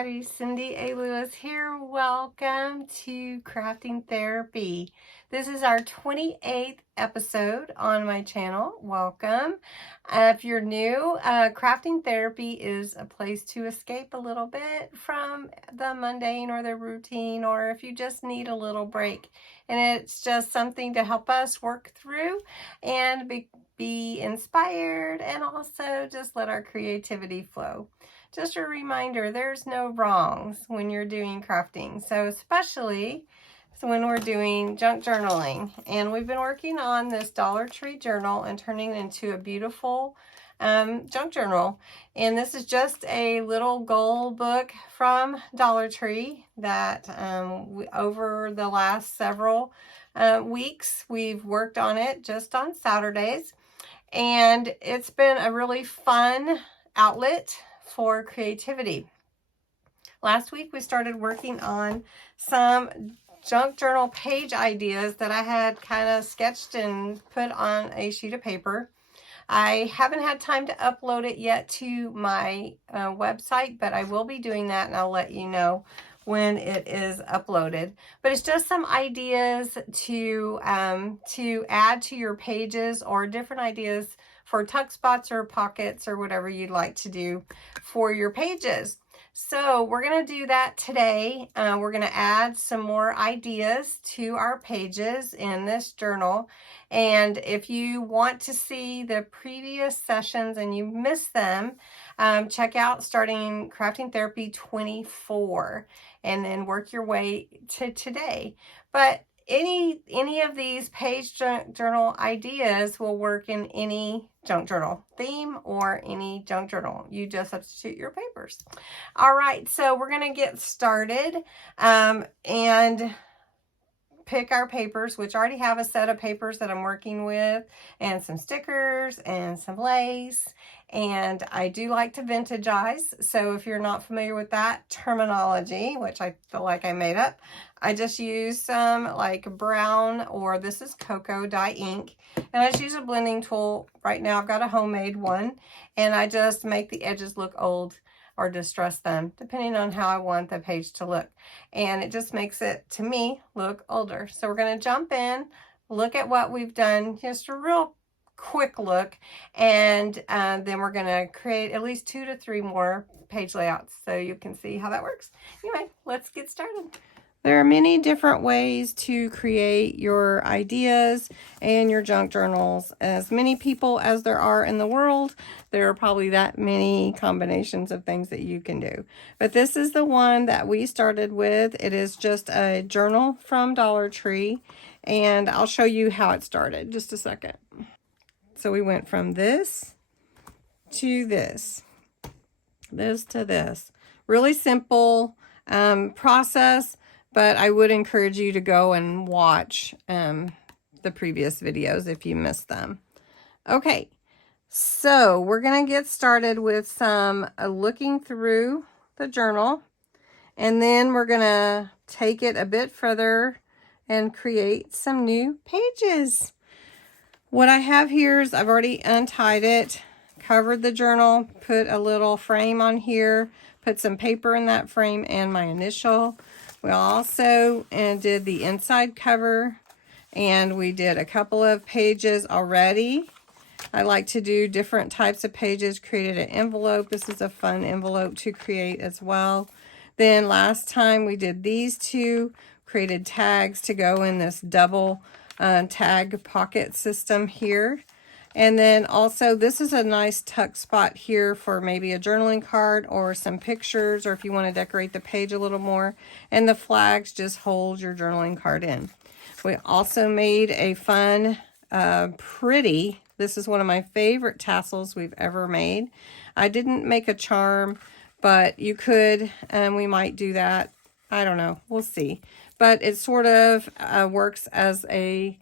everybody, Cindy A. Lewis here. Welcome to Crafting Therapy. This is our 28th episode on my channel. Welcome. If you're new, Crafting Therapy is a place to escape a little bit from the mundane or the routine, or if you just need a little break. And it's just something to help us work through and be inspired, and also just let our creativity flow. Just a reminder, there's no wrongs when you're doing crafting. So especially when we're doing junk journaling. And we've been working on this Dollar Tree journal and turning it into a beautiful junk journal. And this is just a little goal book from Dollar Tree that over the last several weeks, we've worked on it just on Saturdays. And it's been a really fun outlet for creativity. Last week we started working on some junk journal page ideas that I had kind of sketched and put on a sheet of paper. I haven't had time to upload it yet to my website, but I will be doing that, and I'll let you know when it is uploaded. But it's just some ideas to add to your pages, or different ideas for tuck spots or pockets or whatever you'd like to do for your pages. So we're going to do that today. We're going to add some more ideas to our pages in this journal. And if you want to see the previous sessions and you missed them, check out starting Crafting Therapy 24 and then work your way to today. But any of these page journal ideas will work in any junk journal theme or any junk journal. You just substitute your papers. All right, so we're going to get started and pick our papers, which I already have a set of papers that I'm working with, and some stickers and some lace. And I do like to vintagize. So if you're not familiar with that terminology, which I feel like I made up, I just use some like brown, or this is cocoa dye ink. And I just use a blending tool. Right now I've got a homemade one, and I just make the edges look old or distress them, depending on how I want the page to look. And it just makes it, to me, look older. So we're going to jump in, look at what we've done, just a real quick look, and then we're going to create at least 2 to 3 more page layouts so you can see how that works. Anyway, let's get started. There are many different ways to create your ideas and your junk journals. As many people as there are in the world, there are probably that many combinations of things that you can do. But this is the one that we started with. It is just a journal from Dollar Tree, and I'll show you how it started. Just a second. So we went from this to this to this. Really simple process. But I would encourage you to go and watch the previous videos if you missed them. Okay, so we're going to get started with some looking through the journal. And then we're going to take it a bit further and create some new pages. What I have here is I've already untied it, covered the journal, put a little frame on here, put some paper in that frame and my initial. We also did the inside cover, and we did a couple of pages already. I like to do different types of pages, created an envelope. This is a fun envelope to create as well. Then last time we did these two, created tags to go in this double tag pocket system here. And then also, this is a nice tuck spot here for maybe a journaling card or some pictures, or if you want to decorate the page a little more. And the flags just hold your journaling card in. We also made a fun, pretty, this is one of my favorite tassels we've ever made. I didn't make a charm, but you could, and we might do that. I don't know. We'll see. But it sort of works as a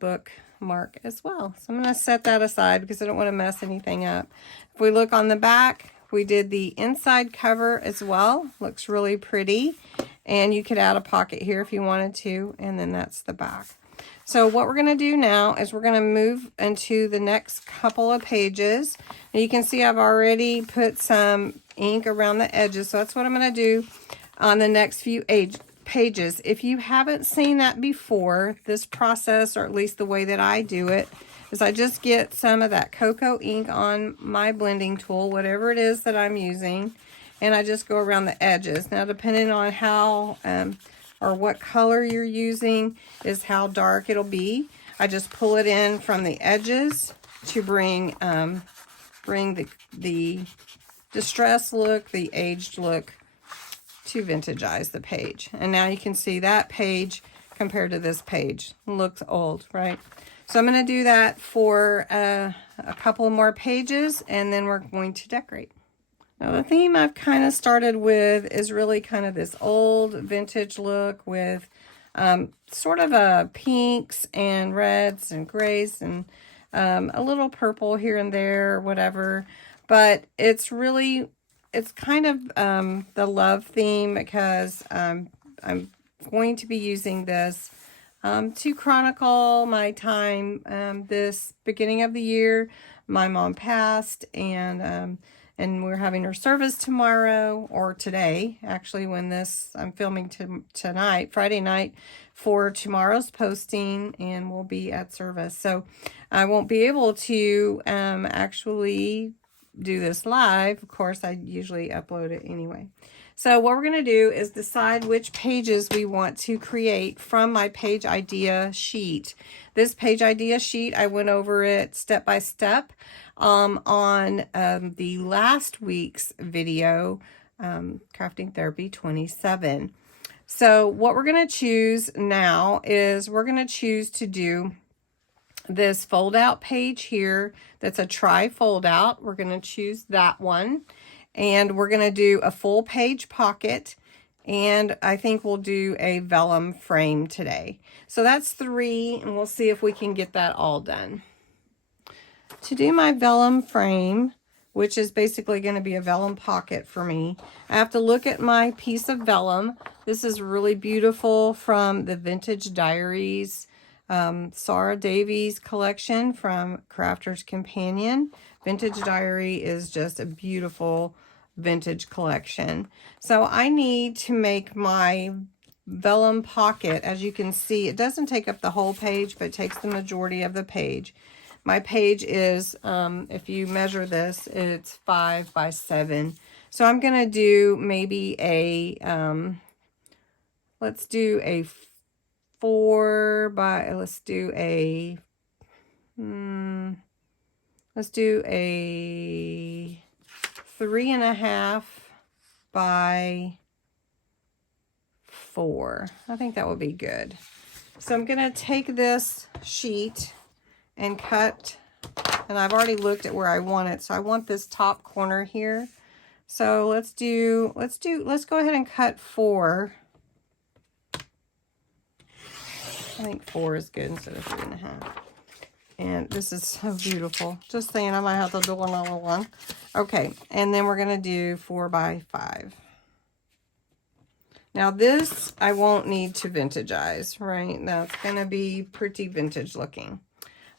book mark as well. So I'm going to set that aside because I don't want to mess anything up. If we look on the back, we did the inside cover as well. Looks really pretty. And you could add a pocket here if you wanted to. And then that's the back. So what we're going to do now is we're going to move into the next couple of pages. And you can see I've already put some ink around the edges. So that's what I'm going to do on the next few pages. If you haven't seen that before, this process, or at least the way that I do it, is I just get some of that cocoa ink on my blending tool, whatever it is that I'm using, and I just go around the edges. Now, depending on how or what color you're using is how dark it'll be. I just pull it in from the edges to bring the distressed look, the aged look, to vintage-ize the page. And now you can see that page compared to this page looks old, right? So I'm going to do that for a couple more pages, and then we're going to decorate. Now the theme I've kind of started with is really kind of this old vintage look with sort of a pinks and reds and grays and a little purple here and there, whatever. But it's really, it's kind of the love theme, because I'm going to be using this to chronicle my time this beginning of the year. My mom passed, and we're having her service tomorrow, or today, actually, when I'm filming tonight, Friday night, for tomorrow's posting, and we'll be at service. So I won't be able to actually do this live. Of course, I usually upload it anyway. So what we're going to do is decide which pages we want to create from my page idea sheet. This page idea sheet, I went over it step by step on the last week's video, Crafting Therapy 27. So what we're going to choose now is we're going to choose to do this fold out page here. That's a tri fold out. We're going to choose that one. And we're going to do a full page pocket, and I think we'll do a vellum frame today. So that's 3, and we'll see if we can get that all done. To do my vellum frame, which is basically going to be a vellum pocket for me, I have to look at my piece of vellum. This is really beautiful from the Vintage Diaries Sarah Davies collection from Crafter's Companion. Vintage Diary is just a beautiful vintage collection. So I need to make my vellum pocket. As you can see, it doesn't take up the whole page, but it takes the majority of the page. My page is, if you measure this, it's 5 by 7. So I'm going to do maybe a, let's do a 4 by, let's do a 3.5 by 4. I think that would be good. So I'm going to take this sheet and cut, and I've already looked at where I want it. So I want this top corner here. So let's go ahead and cut 4. I think 4 is good instead of 3.5. And this is so beautiful. Just saying, I might have to do another one. Okay, and then we're going to do 4 by 5. Now this, I won't need to vintage-ize, right? That's going to be pretty vintage looking.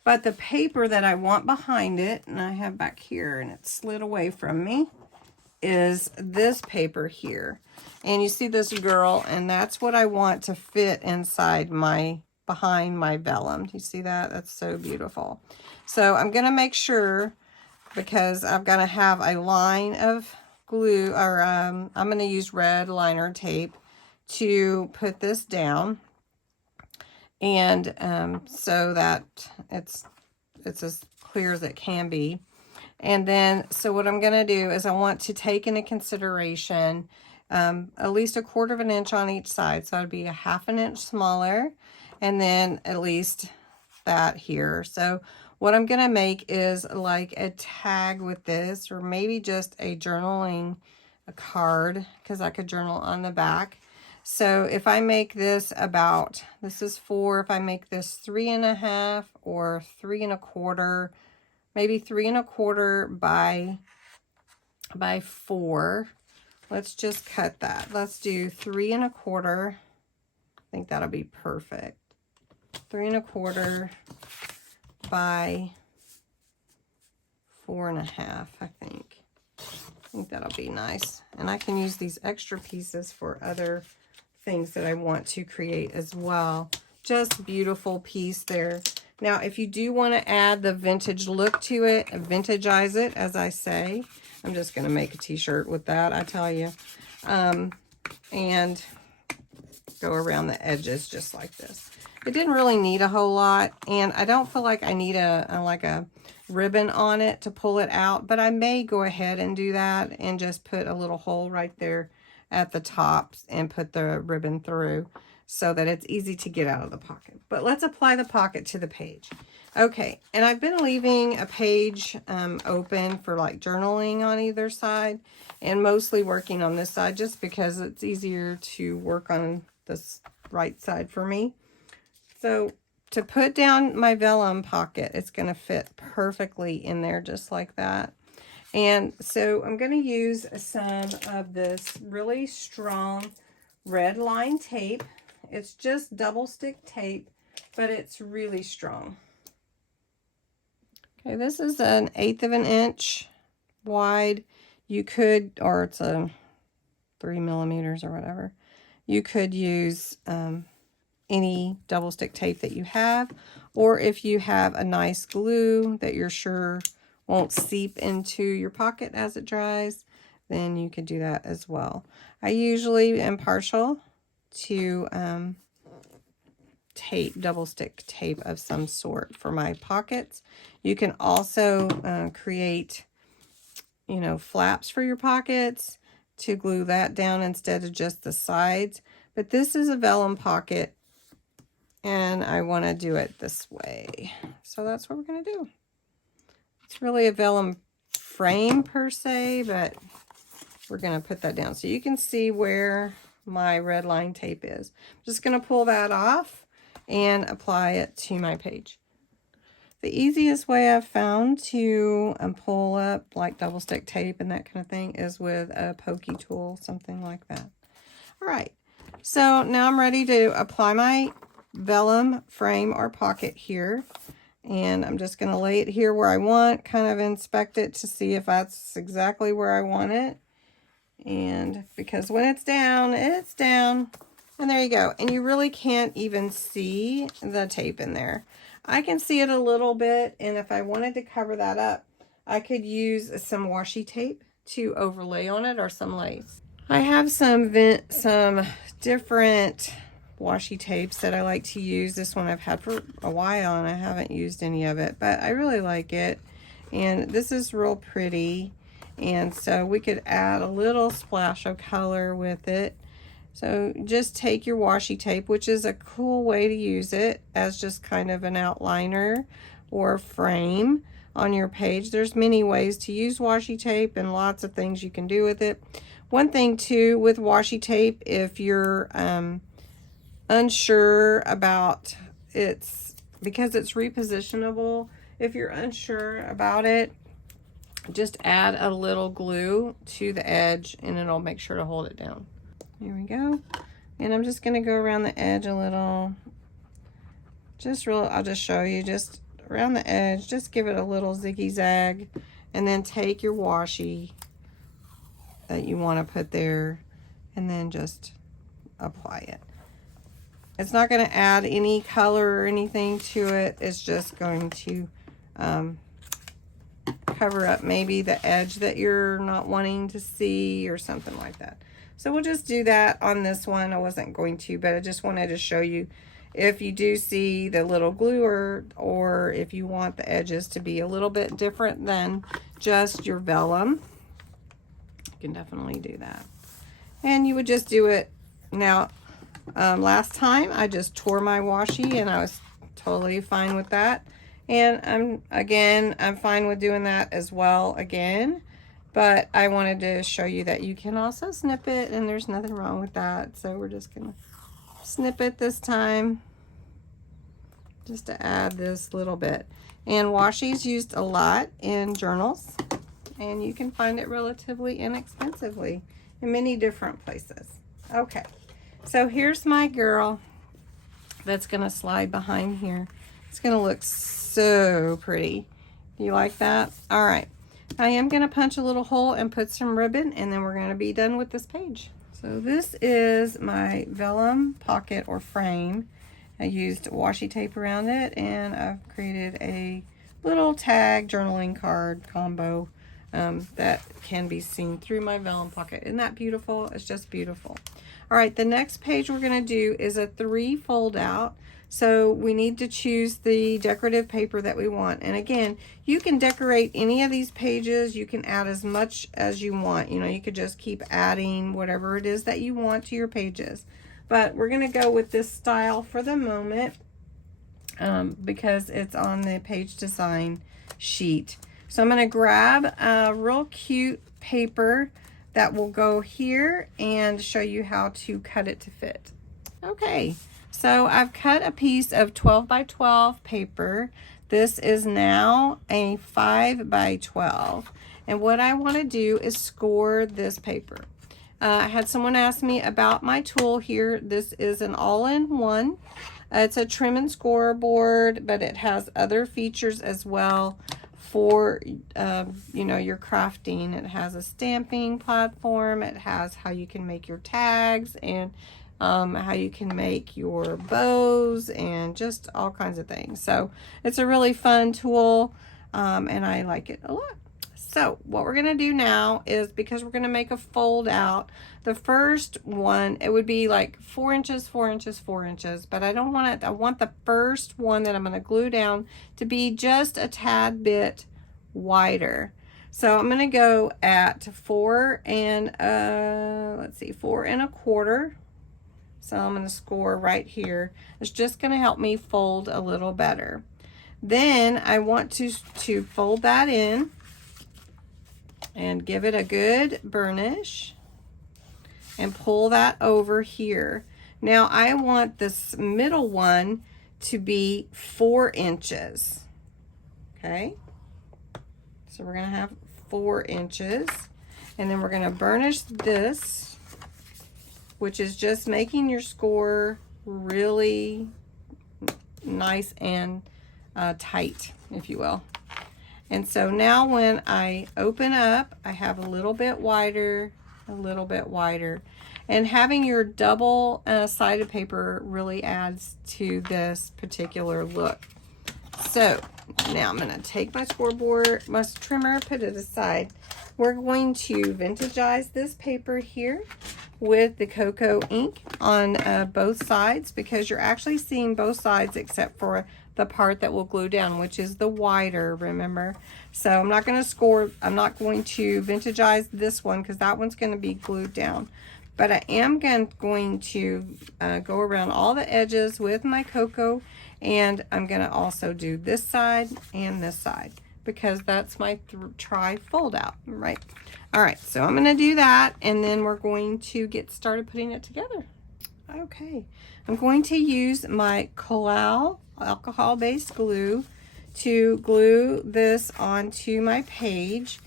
But the paper that I want behind it, and I have back here, and it's slid away from me, is this paper here. And you see this girl, and that's what I want to fit inside behind my vellum. Do you see that? That's so beautiful. So I'm going to make sure, because I've got to have a line of glue, or I'm going to use red liner tape to put this down, and so that it's as clear as it can be. And then, so what I'm going to do is I want to take into consideration at least 1/4 inch on each side. So it'd be 1/2 inch smaller, and then at least that here. So what I'm going to make is like a tag with this, or maybe just a journaling card, because I could journal on the back. So if I make this about, this is 4, if I make this 3.5 or 3.25, maybe 3.25 by 4. Let's just cut that. Let's do 3.25. I think that'll be perfect. 3.25 by 4.5, I think. think that'll be nice. And I can use these extra pieces for other things that I want to create as well. Just beautiful piece there. Now, if you do want to add the vintage look to it, vintagize it, as I say. I'm just going to make a t-shirt with that, I tell you. And go around the edges just like this. It didn't really need a whole lot, and I don't feel like I need like a ribbon on it to pull it out, but I may go ahead and do that and just put a little hole right there at the top and put the ribbon through so that it's easy to get out of the pocket. But let's apply the pocket to the page. Okay, and I've been leaving a page open for like journaling on either side, and mostly working on this side just because it's easier to work on this right side for me. So to put down my vellum pocket, it's going to fit perfectly in there just like that. And so I'm going to use some of this really strong red line tape. It's just double stick tape, but it's really strong. Okay, this is an 1/8 of an inch wide. You could, or it's a 3 millimeters or whatever. You could use any double stick tape that you have, or if you have a nice glue that you're sure won't seep into your pocket as it dries, then you could do that as well. I usually am partial to tape, double stick tape of some sort for my pockets. You can also create, you know, flaps for your pockets to glue that down instead of just the sides. But this is a vellum pocket, and I want to do it this way. So that's what we're going to do. It's really a vellum frame per se, but we're going to put that down so you can see where my red line tape is. I'm just going to pull that off and apply it to my page. The easiest way I've found to pull up like double stick tape and that kind of thing is with a pokey tool, something like that. All right, so now I'm ready to apply my vellum frame or pocket here, and I'm just going to lay it here where I want, kind of inspect it to see if that's exactly where I want it. And because when it's down, and there you go. And you really can't even see the tape in there. I can see it a little bit, and if I wanted to cover that up, I could use some washi tape to overlay on it, or some lace. I have some different washi tapes that I like to use. This one I've had for a while and I haven't used any of it, but I really like it. And this is real pretty. And so we could add a little splash of color with it. So just take your washi tape, which is a cool way to use it as just kind of an outliner or frame on your page. There's many ways to use washi tape and lots of things you can do with it. One thing too with washi tape, if you're unsure about because it's repositionable, if you're unsure about it, just add a little glue to the edge and it'll make sure to hold it down. Here we go. And I'm just going to go around the edge a little. I'll just show you, just around the edge, just give it a little ziggy zag, and then take your washi that you want to put there and then just apply it. It's not going to add any color or anything to it. It's just going to cover up maybe the edge that you're not wanting to see or something like that. So we'll just do that on this one. I wasn't going to, but I just wanted to show you if you do see the little glue, or if you want the edges to be a little bit different than just your vellum, you can definitely do that. And you would just do it. Now, last time I just tore my washi and I was totally fine with that. And I'm fine with doing that as well again. But I wanted to show you that you can also snip it, and there's nothing wrong with that. So we're just going to snip it this time just to add this little bit. And washi is used a lot in journals, and you can find it relatively inexpensively in many different places. Okay, so here's my girl that's going to slide behind here. It's going to look so pretty. You like that? All right. I am going to punch a little hole and put some ribbon, and then we're going to be done with this page. So this is my vellum pocket or frame. I used washi tape around it, and I've created a little tag journaling card combo that can be seen through my vellum pocket. Isn't that beautiful? It's just beautiful. All right, the next page we're going to do is a 3 fold out. So we need to choose the decorative paper that we want. And again, you can decorate any of these pages. You can add as much as you want. You know, you could just keep adding whatever it is that you want to your pages. But we're going to go with this style for the moment because it's on the page design sheet. So I'm going to grab a real cute paper that will go here and show you how to cut it to fit. Okay. So I've cut a piece of 12 by 12 paper. This is now a 5 by 12. And what I want to do is score this paper. I had someone ask me about my tool here. This is an all-in-one. It's a trim and score board, but it has other features as well for you know, your crafting. It has a stamping platform. It has how you can make your tags and how you can make your bows and just all kinds of things. So it's a really fun tool and I like it a lot. So what we're going to do now is, because we're going to make a fold out, the first one, it would be like 4 inches, 4 inches, 4 inches, but I don't want it. I want the first one that I'm going to glue down to be just a tad bit wider. So I'm going to go at 4 and let's see, 4 1/4. So I'm going to score right here. It's just going to help me fold a little better. Then I want to fold that in and give it a good burnish and pull that over here. Now I want this middle one to be 4 inches. Okay. So we're going to have 4 inches, and then we're going to burnish this, which is just making your score really nice and tight, if you will. And so now when I open up, I have a little bit wider, a little bit wider. And having your double sided paper really adds to this particular look. So now I'm going to take my scoreboard, my trimmer, put it aside. We're going to vintagize this paper here with the cocoa ink on both sides, because you're actually seeing both sides except for the part that will glue down, which is the wider, remember? So I'm not going to vintagize this one because that one's going to be glued down. But I am going to go around all the edges with my cocoa, and I'm going to also do this side and this side, because that's my tri fold out, right? All right, so I'm going to do that, and then we're going to get started putting it together. Okay, I'm going to use my Collal alcohol-based glue to glue this onto my page.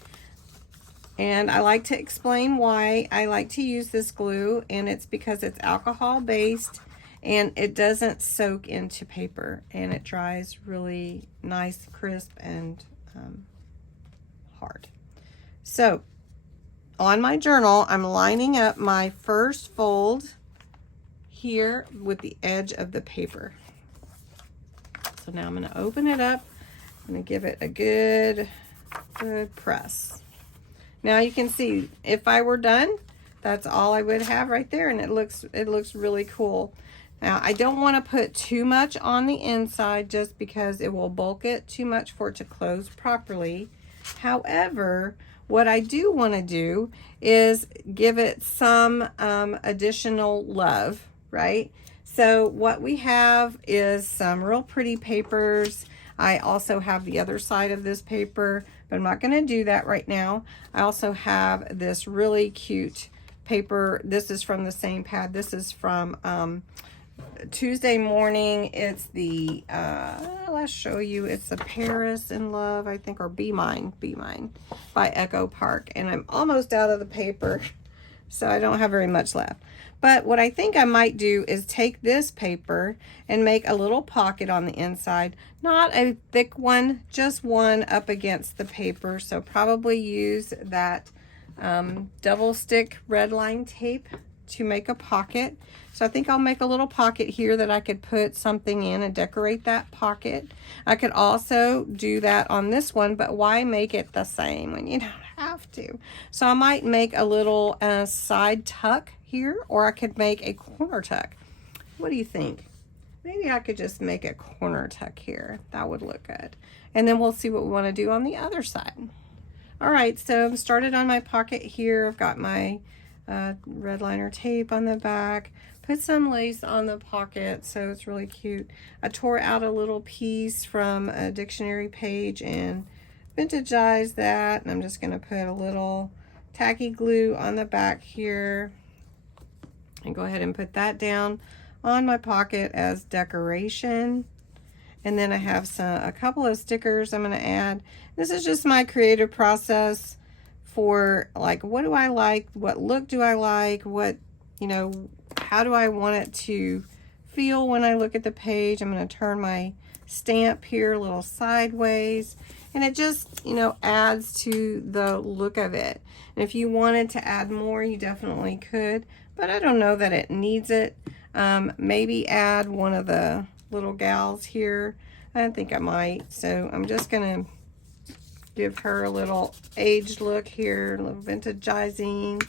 And I like to explain why I like to use this glue, and it's because it's alcohol-based and it doesn't soak into paper, and it dries really nice, crisp, and hard. So on my journal, I'm lining up my first fold here with the edge of the paper. So now I'm going to open it up. I'm going to give it a good press. Now you can see, if I were done, that's all I would have right there, and it looks really cool. Now I don't want to put too much on the inside just because it will bulk it too much for it to close properly. However, what I do want to do is give it some additional love, right? So what we have is some real pretty papers. I also have the other side of this paper, but I'm not going to do that right now. I also have this really cute paper. This is from the same pad. This is from Tuesday Morning. It's the, let's show you, it's the Paris in Love, I think, or Be Mine by Echo Park. And I'm almost out of the paper. so I don't have very much left. But what I think I might do is take this paper and make a little pocket on the inside. Not a thick one, just one up against the paper. So probably use that double stick red line tape to make a pocket. So I think I'll make a little pocket here that I could put something in and decorate that pocket. I could also do that on this one, but why make it the same when you don't have to? So I might make a little side tuck here, or I could make a corner tuck. What do you think? Maybe I could just make a corner tuck here. That would look good. And then we'll see what we want to do on the other side. All right, so I've started on my pocket here. I've got my red liner tape on the back. Put some lace on the pocket so it's really cute. I tore out a little piece from a dictionary page and vintagized that. And I'm just going to put a little tacky glue on the back here. And go ahead and put that down on my pocket as decoration. And then I have a couple of stickers I'm going to add. This is just my creative process for, like, what do I like? What look do I like? What, you know, how do I want it to feel when I look at the page? I'm going to turn my stamp here a little sideways. And it just, you know, adds to the look of it. And if you wanted to add more, you definitely could. But I don't know that it needs it. Maybe add one of the little gals here. I think I might. So I'm just going to give her a little aged look here, a little vintagizing.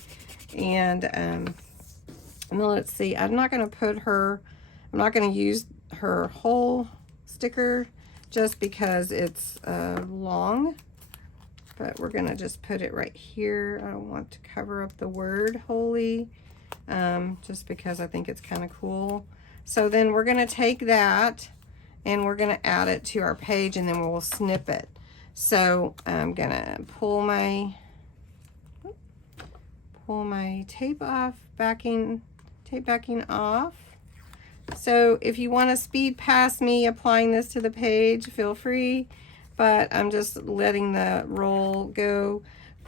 And then let's see, I'm not going to use her whole sticker just because it's long. But we're going to just put it right here. I don't want to cover up the word holy, just because I think it's kind of cool. So then we're going to take that and we're going to add it to our page, and then we'll snip it. So I'm going to pull my tape off, tape backing off. So if you want to speed past me applying this to the page, feel free, but I'm just letting the roll go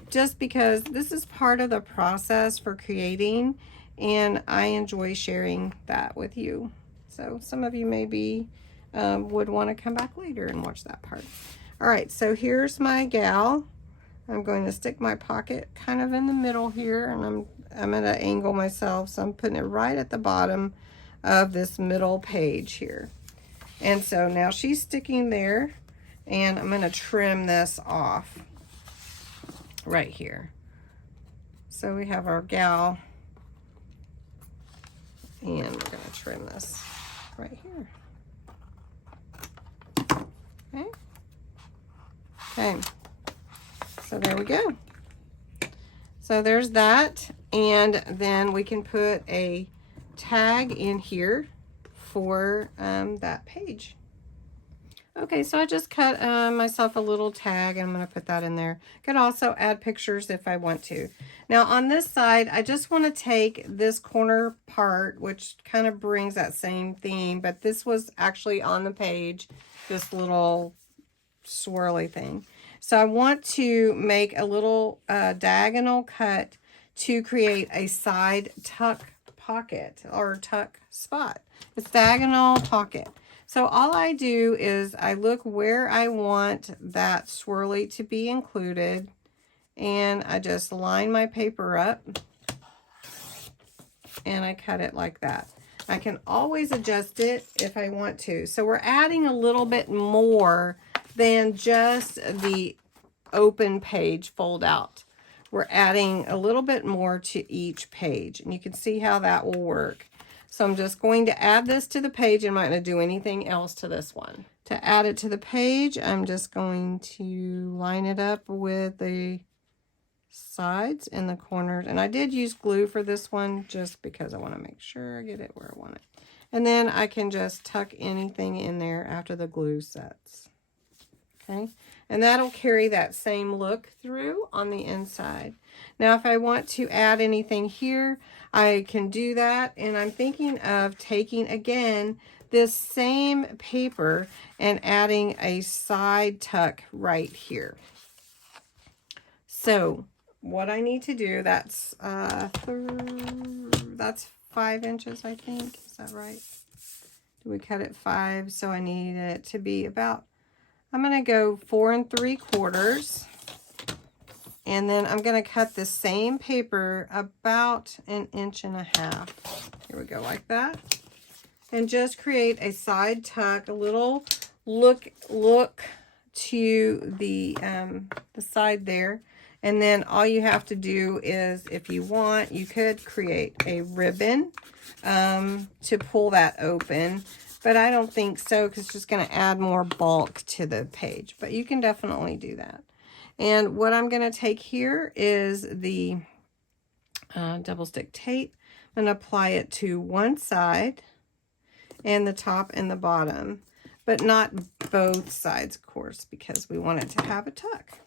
just because this is part of the process for creating, and I enjoy sharing that with you. So some of you maybe would want to come back later and watch that part. All right, so here's my gal. I'm going to stick my pocket kind of in the middle here, and I'm going to angle myself, so I'm putting it right at the bottom of this middle page here. And so now she's sticking there, and I'm going to trim this off right here. So we have our gal, and we're going to trim this right here. Okay. Okay. So there we go. So there's that, and then we can put a tag in here for that page. Okay, so I just cut myself a little tag, and I'm going to put that in there. Could also add pictures if I want to. Now on this side, I just want to take this corner part, which kind of brings that same theme, but this was actually on the page, this little swirly thing. So I want to make a little diagonal cut to create a side tuck pocket or tuck spot. It's diagonal pocket. So all I do is I look where I want that swirly to be included, and I just line my paper up and I cut it like that. I can always adjust it if I want to. So we're adding a little bit more than just the open page fold out. We're adding a little bit more to each page, and you can see how that will work. So I'm just going to add this to the page. I'm not going to do anything else to this one. To add it to the page, I'm just going to line it up with the sides and the corners. And I did use glue for this one just because I want to make sure I get it where I want it. And then I can just tuck anything in there after the glue sets. Okay, and that'll carry that same look through on the inside. Now if I want to add anything here, I can do that, and I'm thinking of taking again this same paper and adding a side tuck right here. So what I need to do, that's 5 inches, I think. Is that right? We cut it 5, so I need it to be about, I'm going to go 4 3/4. And then I'm going to cut the same paper about 1.5 inches. Here we go, like that. And just create a side tuck, a little look to the side there. And then all you have to do is, if you want, you could create a ribbon to pull that open. But I don't think so, because it's just going to add more bulk to the page. But you can definitely do that. And what I'm going to take here is the double stick tape. I'm going to apply it to one side and the top and the bottom, but not both sides, of course, because we want it to have a tuck.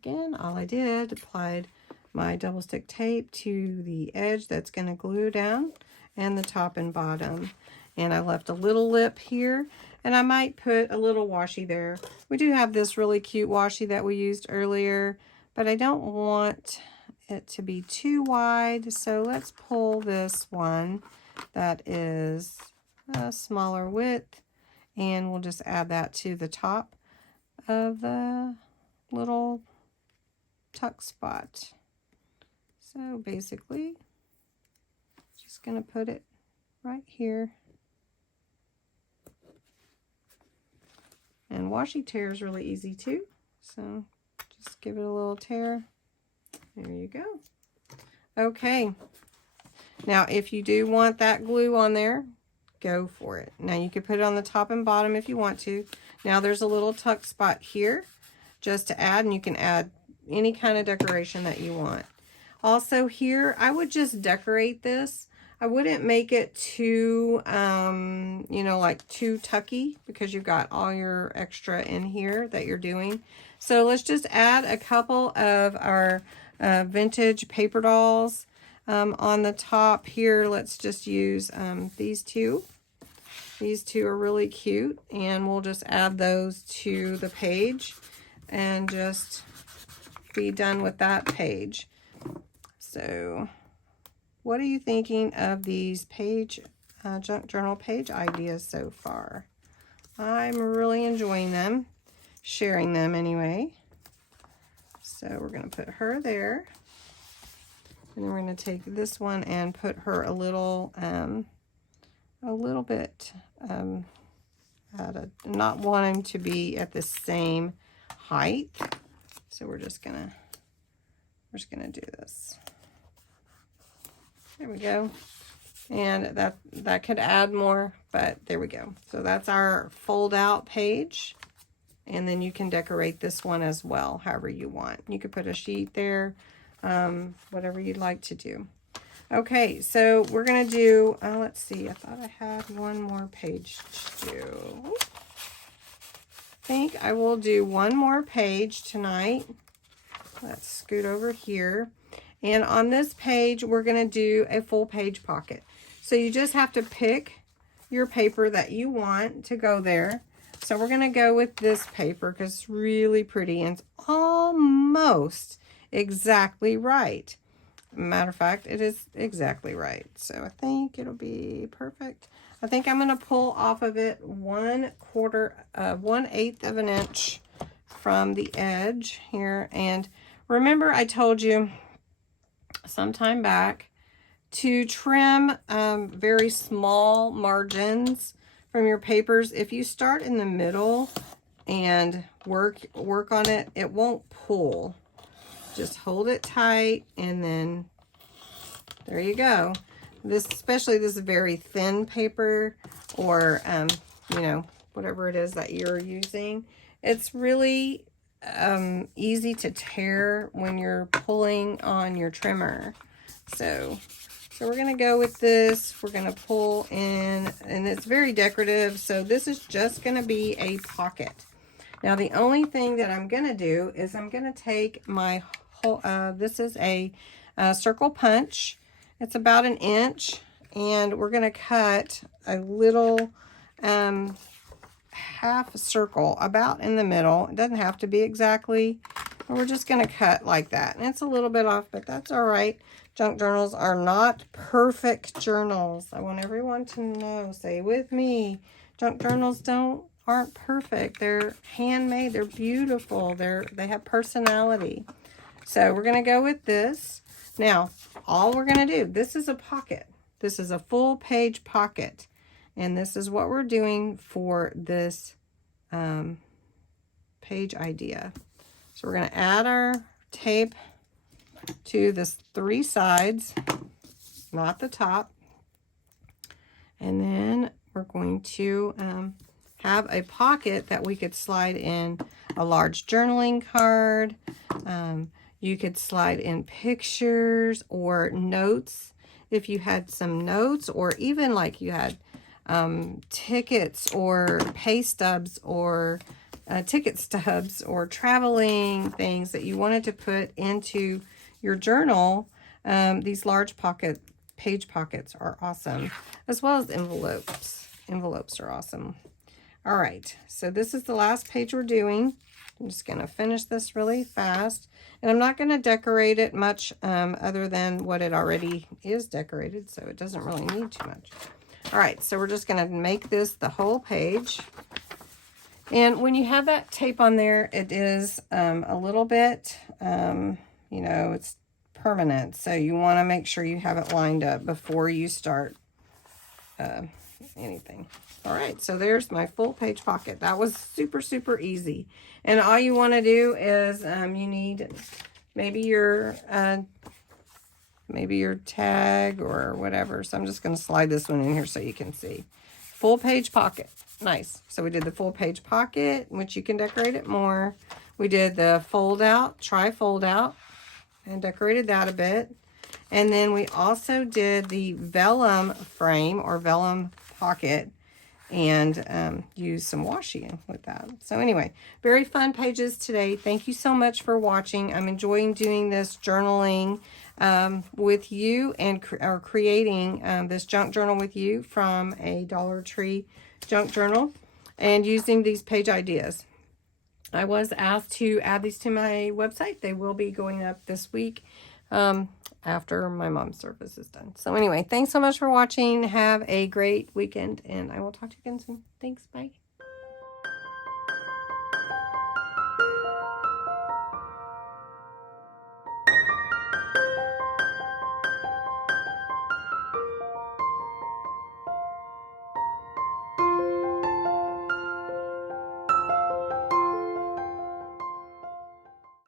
Again, all I did, applied my double stick tape to the edge that's going to glue down, and the top and bottom. And I left a little lip here, and I might put a little washi there. We do have this really cute washi that we used earlier, but I don't want it to be too wide, so let's pull this one that is a smaller width, and we'll just add that to the top of the little tuck spot. So basically, just going to put it right here. And washi tear is really easy too, so just give it a little tear. There you go. Okay, now if you do want that glue on there, go for it. Now you can put it on the top and bottom if you want to. Now there's a little tuck spot here just to add, and you can add any kind of decoration that you want. Also here, I would just decorate this. I wouldn't make it too, you know, like too tucky, because you've got all your extra in here that you're doing. So let's just add a couple of our vintage paper dolls on the top here. Let's just use these two. These two are really cute, and we'll just add those to the page and just be done with that page. So what are you thinking of these page junk journal page ideas so far? I'm really enjoying them, sharing them anyway. So we're going to put her there, and then we're going to take this one and put her a little bit at a, not wanting to be at the same height. So we're just gonna do this. There we go. And that could add more, but there we go. So that's our fold out page. And then you can decorate this one as well, however you want. You could put a sheet there, whatever you'd like to do. Okay, so we're gonna do, let's see, I thought I had one more page to do. I think I will do one more page tonight. Let's scoot over here. And on this page, we're going to do a full page pocket. So you just have to pick your paper that you want to go there. So we're going to go with this paper because it's really pretty and it's almost exactly right. Matter of fact, it is exactly right. So I think it'll be perfect. I think I'm going to pull off of it 1/8 of an inch from the edge here. And remember, I told you some time back to trim very small margins from your papers. If you start in the middle and work on it, it won't pull. Just hold it tight, and then there you go. This, especially this very thin paper, or you know, whatever it is that you're using, it's really easy to tear when you're pulling on your trimmer. So we're gonna go with this. We're gonna pull in, and it's very decorative. So this is just gonna be a pocket. Now the only thing that I'm gonna do is I'm gonna take my whole, this is a circle punch. It's about 1 inch, and we're gonna cut a little half circle about in the middle. It doesn't have to be exactly And we're just going to cut like that. And it's a little bit off, but that's all right. Junk journals are not perfect journals. I want everyone to know. Say with me. Junk journals aren't perfect. They're handmade. They're beautiful. They have personality. So we're going to go with this. Now, all we're going to do, this is a pocket. This is a full page pocket. And this is what we're doing for this page idea. So we're going to add our tape to the 3 sides, not the top. And then we're going to have a pocket that we could slide in a large journaling card. You could slide in pictures or notes if you had some notes, or even like you had tickets or pay stubs or ticket stubs or traveling things that you wanted to put into your journal. These large page pockets are awesome, as well as envelopes. Envelopes are awesome. All right, so this is the last page we're doing. I'm just going to finish this really fast, and I'm not going to decorate it much other than what it already is decorated, so it doesn't really need too much. All right, so we're just going to make this the whole page. And when you have that tape on there, it is a little bit, you know, it's permanent. So you want to make sure you have it lined up before you start anything. All right, so there's my full page pocket. That was super, super easy. And all you want to do is you need maybe your tag or whatever. So I'm just going to slide this one in here so you can see. Full page pocket. Nice. So we did the full page pocket, which you can decorate it more. We did the fold out, tri-fold out, and decorated that a bit. And then we also did the vellum frame or vellum pocket and used some washi with that. So anyway, very fun pages today. Thank you so much for watching. I'm enjoying doing this journaling with you and creating this junk journal with you from a Dollar Tree junk journal and using these page ideas. I was asked to add these to my website. They will be going up this week after my mom's service is done. So anyway, thanks so much for watching. Have a great weekend, and I will talk to you again soon. Thanks. Bye.